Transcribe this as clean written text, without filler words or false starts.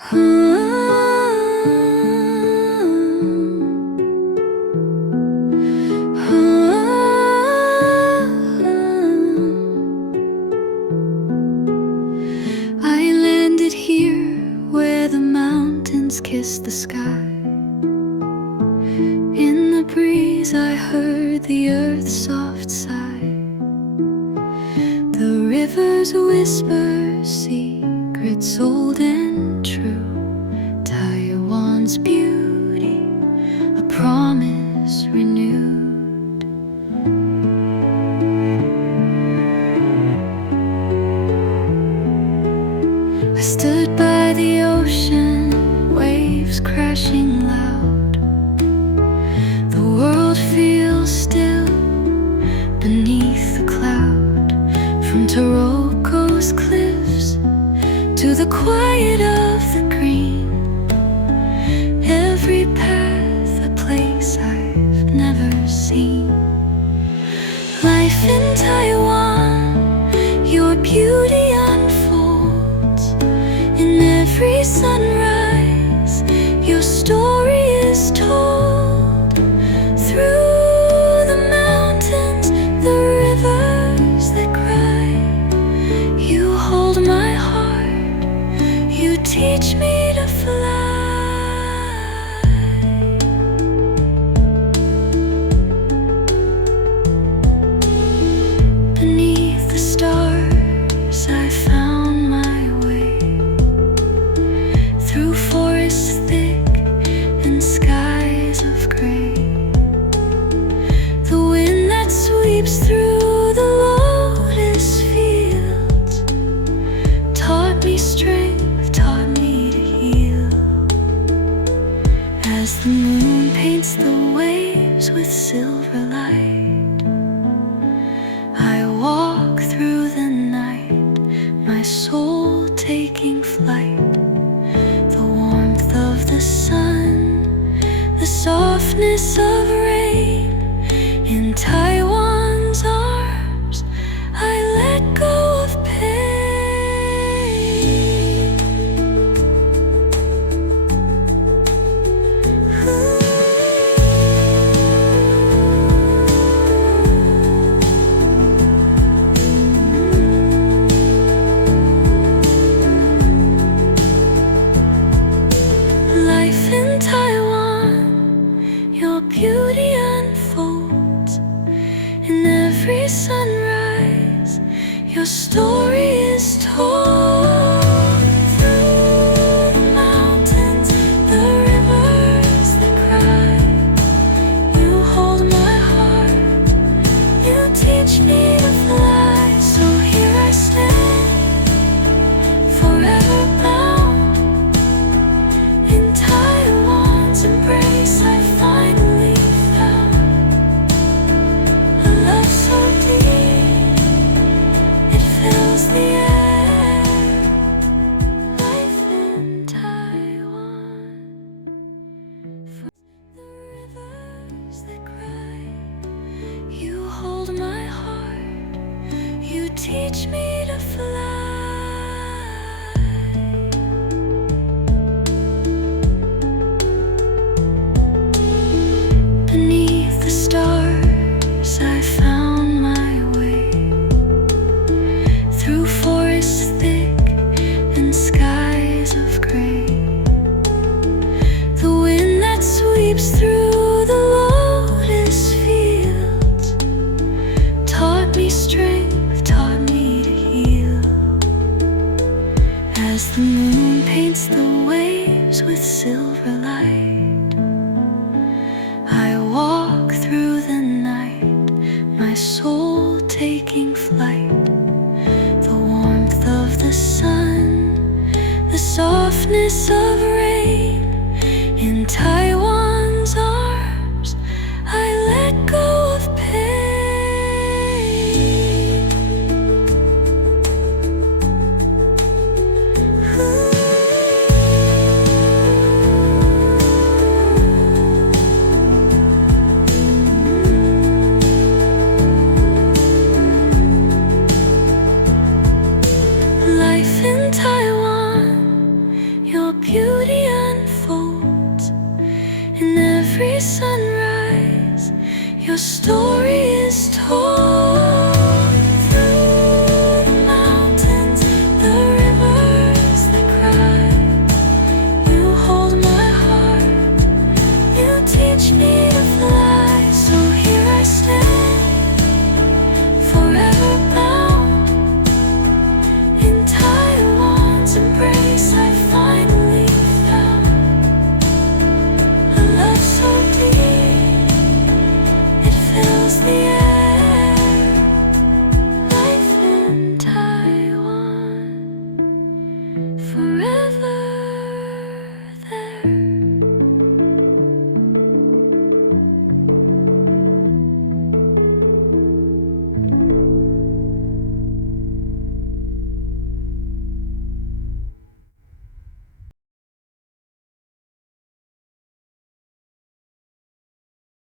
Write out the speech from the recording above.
I landed here where the mountains kiss the sky. In the breeze I heard the earth's soft sigh. The rivers whisper secrets old and true. Taiwan's beauty, a promise renewed. I stood by the ocean, waves crashing loud. The world feels still beneath the cloud. From Taroko cliffs to the quiet of the green, every path a place I've never seen. Life in Taiwan, your beauty unfolds in every sunrise. Your story is told through the mountains, the rivers that cry. You hold my heart, you teach me to fly. Beneath the stars I found my way, through forests thick and skies of gray. The wind that sweeps through the lotus fields taught me strength, taught me to heal. As the moon paints the waves with silver light, I walk through the night, my soul taking flight. The warmth of the sun, the softness of rain. In Taiwan's arms, I let go of pain. Life in Taiwan, your beauty unfolds in every sunrise. Your story is told through the mountains, the rivers that cry. You hold my heart, you teach me to fly. So here I stand, forever bound in Taiwan's embrace. I finally found a love so deep, it fills the air. Life in Taiwan, the rivers that cry. You hold my heart, you teach me to fly. Beneath the stars I found my way, through forests thick and skies of gray. The wind that sweeps through the lotus fields taught me strength, taught me to heal. As the moon paints the waves with silver light, I walk through the night, my soul taking flight. The warmth of the sun, the softness of rain. In Taiwan's arms, I let go of pain. Life in Taiwan, your beauty unfolds in every sun.